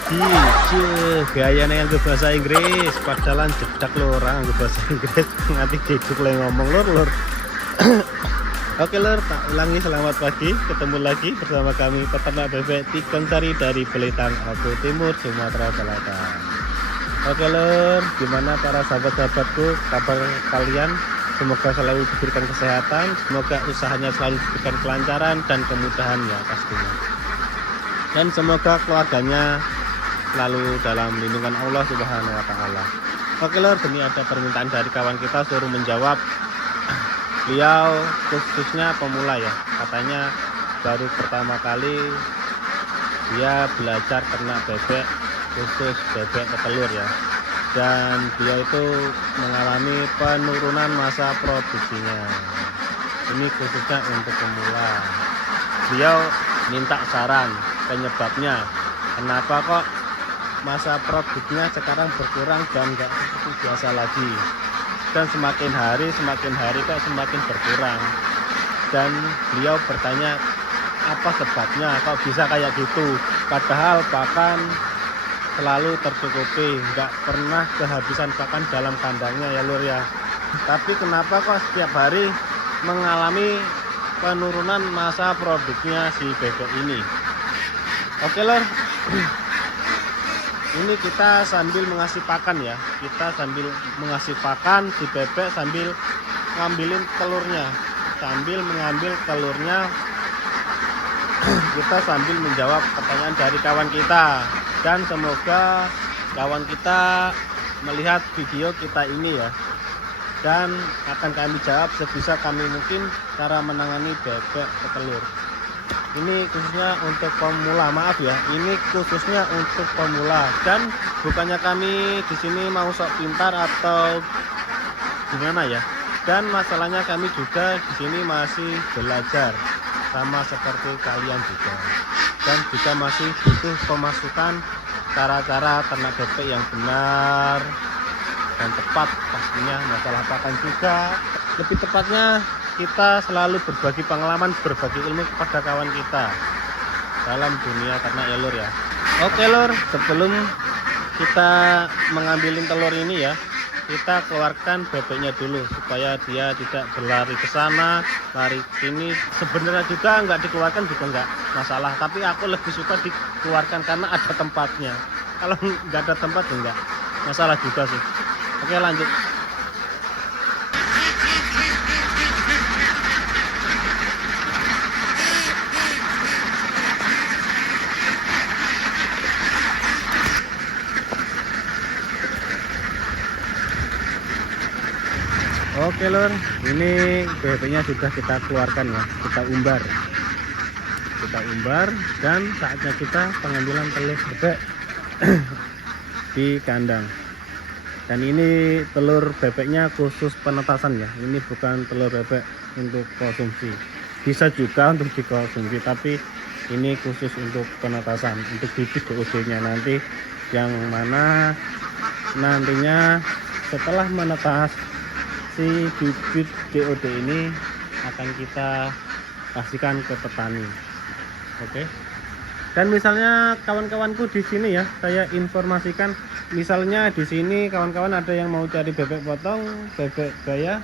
pagi. Gayane nganggo bahasa Inggris, padahal jedak lho orang nganggo bahasa Inggris. Nganti dijuk le ngomong lur. Oke lur, tak ulangi, selamat pagi. Ketemu lagi bersama kami peternak bebek Tigong Sari dari Belitang, Oku Timur, Sumatera Selatan. Oke lur, gimana para sahabat-sahabatku, kabar kalian? Semoga selalu diberikan kesehatan, semoga usahanya selalu diberikan kelancaran dan kemudahan ya pastinya. Dan semoga keluarganya selalu dalam lindungan Allah Subhanahu wa Ta'ala. Oke lor, ini ada permintaan dari kawan kita suruh menjawab. Beliau khususnya pemula ya, katanya baru pertama kali dia belajar ternak bebek, khusus bebek petelur ya. Dan dia itu mengalami penurunan masa produksinya. Ini khususnya untuk pemula. Beliau minta saran penyebabnya, kenapa kok masa produksinya sekarang berkurang dan nggak seperti biasa lagi, dan semakin hari kok semakin berkurang. Dan beliau bertanya apa sebabnya kok bisa kayak gitu, padahal pakan selalu tercukupi, nggak pernah kehabisan pakan dalam kandangnya ya lur ya. Tapi kenapa kok setiap hari mengalami penurunan masa produknya si bebek ini? Oke lor, ini kita sambil mengasih pakan ya, kita sambil mengasih pakan si bebek sambil ngambilin telurnya, sambil mengambil telurnya kita sambil menjawab pertanyaan dari kawan kita. Dan semoga kawan kita melihat video kita ini ya, dan akan kami jawab sebisa kami mungkin cara menangani bebek petelur. Ini khususnya untuk pemula, maaf ya, ini khususnya untuk pemula. Dan bukannya kami di sini mau sok pintar atau gimana ya. Dan masalahnya kami juga di sini masih belajar sama seperti kalian juga. Dan juga masih butuh pemasukan cara-cara ternak bebek yang benar dan tepat, pastinya masalah pakan juga. Lebih tepatnya kita selalu berbagi pengalaman, berbagi ilmu kepada kawan kita dalam dunia ternak ya lur ya. Oke lur, sebelum kita mengambilin telur ini ya, kita keluarkan bebeknya dulu supaya dia tidak berlari ke sana, lari ke sini. Sebenarnya juga nggak dikeluarkan juga nggak masalah, tapi aku lebih suka dikeluarkan karena ada tempatnya. Kalau nggak ada tempat ya nggak masalah juga sih. Oke lanjut. Oke lor, ini bebeknya sudah kita keluarkan ya, kita umbar dan saatnya kita pengambilan telur bebek di kandang. Dan ini telur bebeknya khusus penetasan ya, ini bukan telur bebek untuk konsumsi, bisa juga untuk dikonsumsi, tapi ini khusus untuk penetasan, untuk bibit DOD nya nanti, yang mana nantinya setelah menetas si bibit DOD ini akan kita kasihkan ke petani. Oke. Dan misalnya kawan-kawanku di sini ya, saya informasikan, misalnya di sini kawan-kawan ada yang mau cari bebek potong, bebek gaya,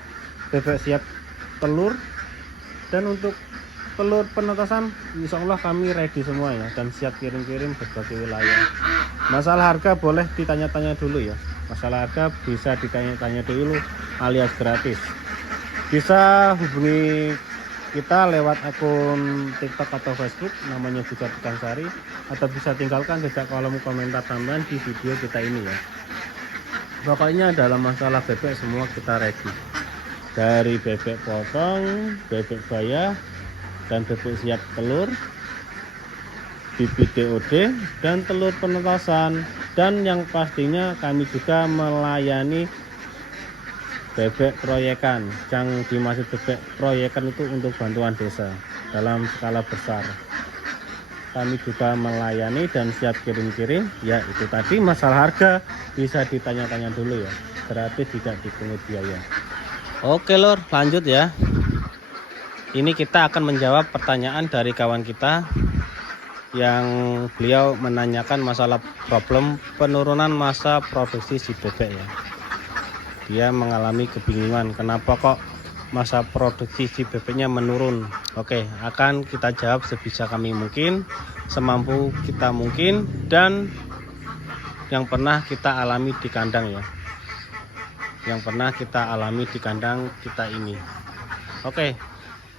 bebek siap telur, dan untuk telur penetasan insya Allah kami ready semua ya, dan siap kirim-kirim berbagai wilayah. Masalah harga boleh ditanya-tanya dulu ya, masalah harga bisa ditanya-tanya dulu alias gratis. Bisa hubungi kita lewat akun TikTok atau Facebook, namanya juga Tigong Sari, atau bisa tinggalkan jejak kolom komentar tambahan di video kita ini ya. Pokoknya dalam masalah bebek semua kita ready, dari bebek potong, bebek gaya, dan bebek siap telur, bibit DOD, dan telur penetasan. Dan yang pastinya kami juga melayani bebek proyekan. Yang dimaksud bebek proyekan itu untuk bantuan desa dalam skala besar. Kami juga melayani dan siap kirim-kirim. Ya itu tadi masalah harga bisa ditanya-tanya dulu ya, gratis, tidak dipungut biaya. Oke lor, lanjut ya. Ini kita akan menjawab pertanyaan dari kawan kita yang beliau menanyakan masalah problem penurunan masa produksi si bebek ya. Dia mengalami kebingungan kenapa kok masa produksi si bebeknya menurun. Oke, akan kita jawab sebisa kami mungkin, semampu kita mungkin, dan yang pernah kita alami di kandang ya. Yang pernah kita alami di kandang kita ini. Oke,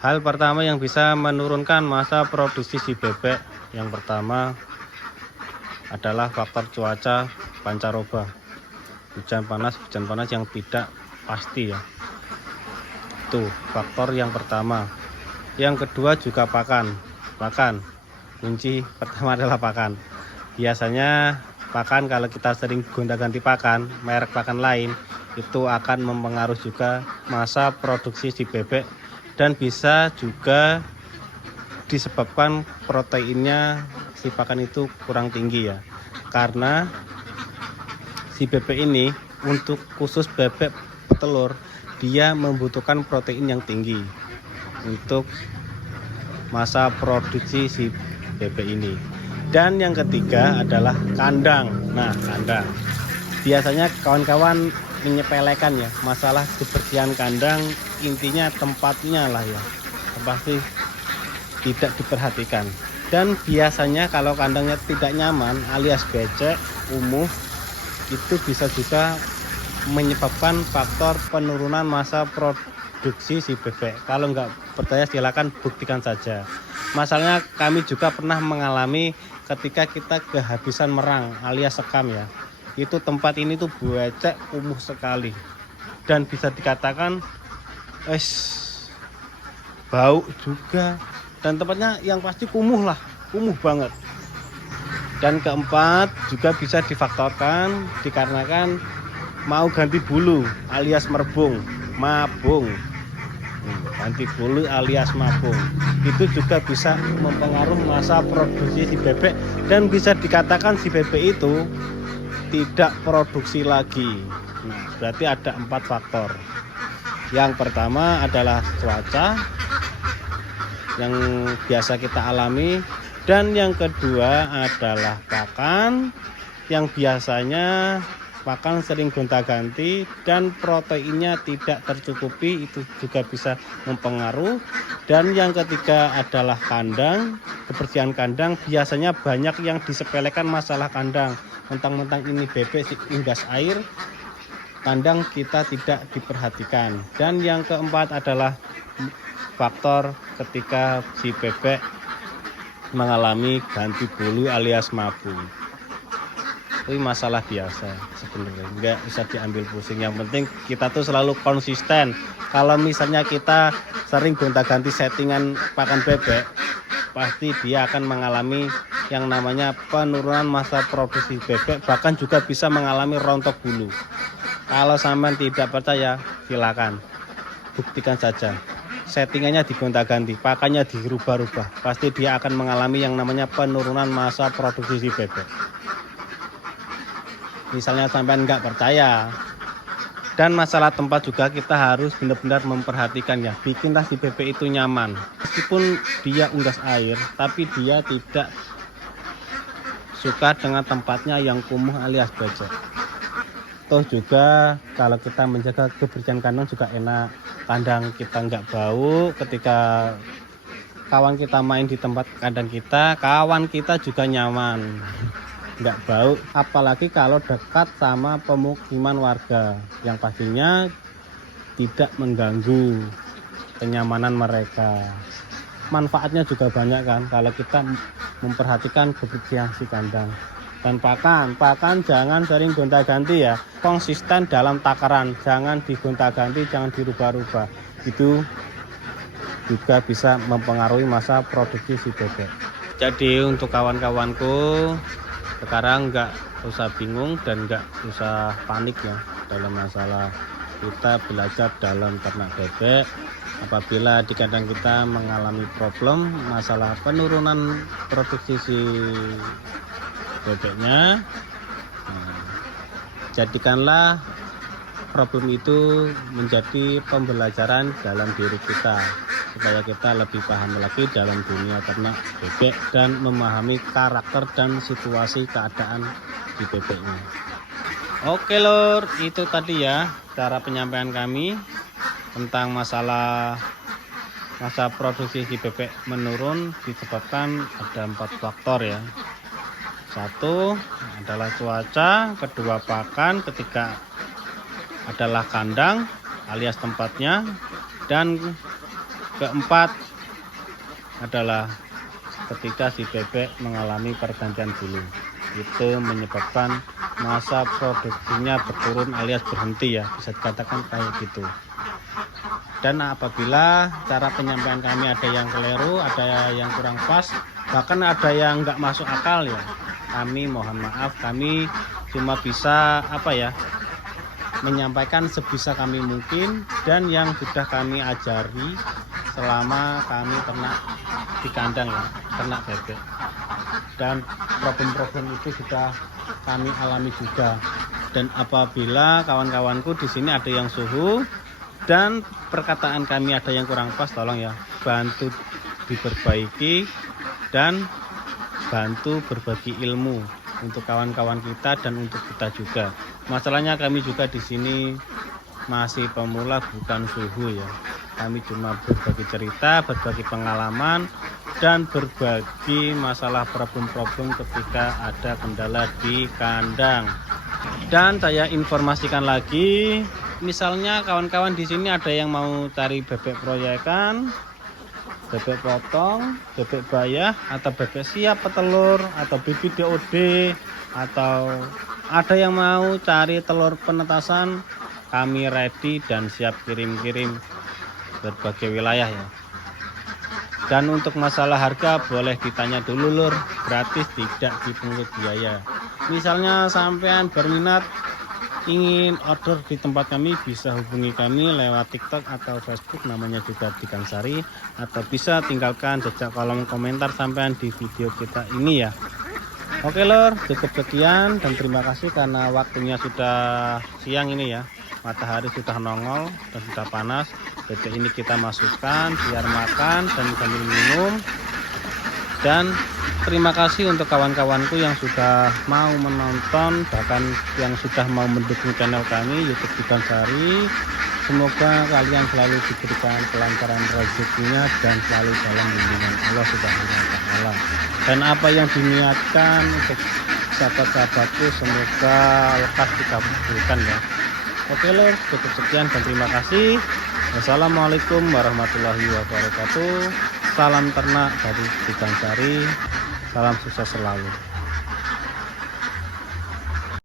hal pertama yang bisa menurunkan masa produksi si bebek, yang pertama adalah faktor cuaca pancaroba. Hujan panas yang tidak pasti ya. Itu faktor yang pertama. Yang kedua juga pakan. Kunci pertama adalah pakan. Biasanya pakan, kalau kita sering gonta-ganti pakan, merek pakan lain, itu akan mempengaruhi juga masa produksi si bebek, dan bisa juga disebabkan proteinnya si pakan itu kurang tinggi ya. Karena si bebek ini, untuk khusus bebek petelur, dia membutuhkan protein yang tinggi untuk masa produksi si bebek ini. Dan yang ketiga adalah kandang. Nah, kandang biasanya kawan-kawan menyepelekan ya masalah kebersihan kandang, intinya tempatnya lah ya, pasti tidak diperhatikan. Dan biasanya kalau kandangnya tidak nyaman alias becek, kumuh, itu bisa juga menyebabkan faktor penurunan masa produksi si bebek. Kalau nggak percaya silakan buktikan saja. Masalahnya kami juga pernah mengalami ketika kita kehabisan merang alias sekam ya. Itu tempat ini tuh becek, kumuh sekali, dan bisa dikatakan bau juga, dan tempatnya yang pasti kumuh banget. Dan keempat juga bisa difaktorkan dikarenakan mau ganti bulu alias mabung. Ganti bulu alias mabung itu juga bisa mempengaruhi masa produksi si bebek, dan bisa dikatakan si bebek itu tidak produksi lagi. Nah, berarti ada 4 faktor. Yang pertama adalah cuaca yang biasa kita alami, dan yang kedua adalah pakan yang biasanya pakan sering gonta-ganti dan proteinnya tidak tercukupi, itu juga bisa mempengaruhi. Dan yang ketiga adalah kandang, kebersihan kandang. Biasanya banyak yang disepelekan masalah kandang, mentang-mentang ini bebek unggas air, kandang kita tidak diperhatikan. Dan yang keempat adalah faktor ketika si bebek mengalami ganti bulu alias mabung. Itu masalah biasa sebenarnya, nggak bisa diambil pusing. Yang penting kita tuh selalu konsisten. Kalau misalnya kita sering gonta-ganti settingan pakan bebek, pasti dia akan mengalami yang namanya penurunan masa produksi bebek, bahkan juga bisa mengalami rontok bulu. Kalau sampean tidak percaya, silakan buktikan saja. Settingannya digonta-ganti, pakannya dirubah-rubah, pasti dia akan mengalami yang namanya penurunan masa produksi bebek. Misalnya sampai nggak percaya. Dan masalah tempat juga kita harus benar-benar memperhatikan ya. Bikinlah si bebek itu nyaman. Meskipun dia unggas air, tapi dia tidak suka dengan tempatnya yang kumuh alias becek. Toh juga kalau kita menjaga kebersihan kandang juga enak. Kandang kita nggak bau, ketika kawan kita main di tempat kandang kita, kawan kita juga nyaman, nggak bau. Apalagi kalau dekat sama pemukiman warga, yang pastinya tidak mengganggu kenyamanan mereka. Manfaatnya juga banyak kan kalau kita memperhatikan kebersihan si kandang. Dan pakan jangan sering gonta-ganti ya, konsisten dalam takaran, jangan digonta-ganti, jangan dirubah-rubah. Itu juga bisa mempengaruhi masa produksi si bebek. Jadi untuk kawan-kawanku, sekarang nggak usah bingung dan nggak usah panik ya dalam masalah kita belajar dalam ternak bebek. Apabila di kandang kita mengalami problem masalah penurunan produksi si bebeknya, jadikanlah problem itu menjadi pembelajaran dalam diri kita, supaya kita lebih paham lagi dalam dunia ternak bebek dan memahami karakter dan situasi keadaan di bebeknya. Oke lur, itu tadi ya cara penyampaian kami tentang masa produksi si bebek menurun disebabkan ada 4 faktor ya. 1 adalah cuaca, kedua pakan, ketiga adalah kandang alias tempatnya, dan keempat adalah ketika si bebek mengalami pergantian bulu. Itu menyebabkan masa produksinya berturun alias berhenti ya, bisa dikatakan kayak gitu. Dan apabila cara penyampaian kami ada yang keliru, ada yang kurang pas, bahkan ada yang nggak masuk akal ya, kami mohon maaf. Kami cuma bisa menyampaikan sebisa kami mungkin dan yang sudah kami ajari selama kami ternak di kandang ya, ternak bebek. Dan problem-problem itu sudah kami alami juga. Dan apabila kawan-kawanku di sini ada yang suhu dan perkataan kami ada yang kurang pas, tolong ya bantu diperbaiki dan bantu berbagi ilmu untuk kawan-kawan kita dan untuk kita juga. Masalahnya kami juga di sini masih pemula, bukan suhu ya. Kami cuma berbagi cerita, berbagi pengalaman, dan berbagi masalah problem-problem ketika ada kendala di kandang. Dan saya informasikan lagi, misalnya kawan-kawan di sini ada yang mau cari bebek proyekan, bebek potong, bebek bayah, atau bebek siap petelur, atau bibit DOD, atau ada yang mau cari telur penetasan, kami ready dan siap kirim-kirim berbagai wilayah ya. Dan untuk masalah harga boleh ditanya dulu lur, gratis, tidak dipungut biaya. Misalnya sampean berminat ingin order di tempat kami, bisa hubungi kami lewat TikTok atau Facebook, namanya juga Dikansari, atau bisa tinggalkan jejak kolom komentar sampean di video kita ini ya. Oke lor, cukup sekian dan terima kasih karena waktunya sudah siang ini ya. Matahari sudah nongol dan sudah panas. Bebek ini kita masukkan biar makan dan sambil minum. Dan terima kasih untuk kawan-kawanku yang sudah mau menonton, bahkan yang sudah mau mendukung channel kami YouTube Dikansari. Semoga kalian selalu diberikan kelancaran rezekinya dan selalu dalam bimbingan Allah Subhanahu wa Ta'ala. Dan apa yang diniatkan untuk sahabat-sahabatku semoga lekas dikabulkan ya. Oke lor, cukup sekian dan terima kasih. Wassalamualaikum warahmatullahi wabarakatuh. Salam ternak dari Dikansari. Salam sukses selalu.